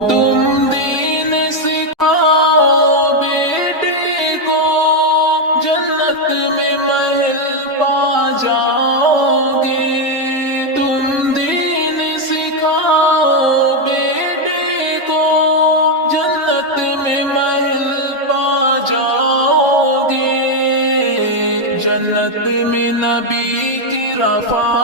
تم دین سکھاؤ بیٹے کو، جنت میں محل پا جاؤ گے۔ تم دین سکھاؤ بیٹے کو، جنت میں محل پا جاؤ گے۔ جنت میں نبی کی رفاقت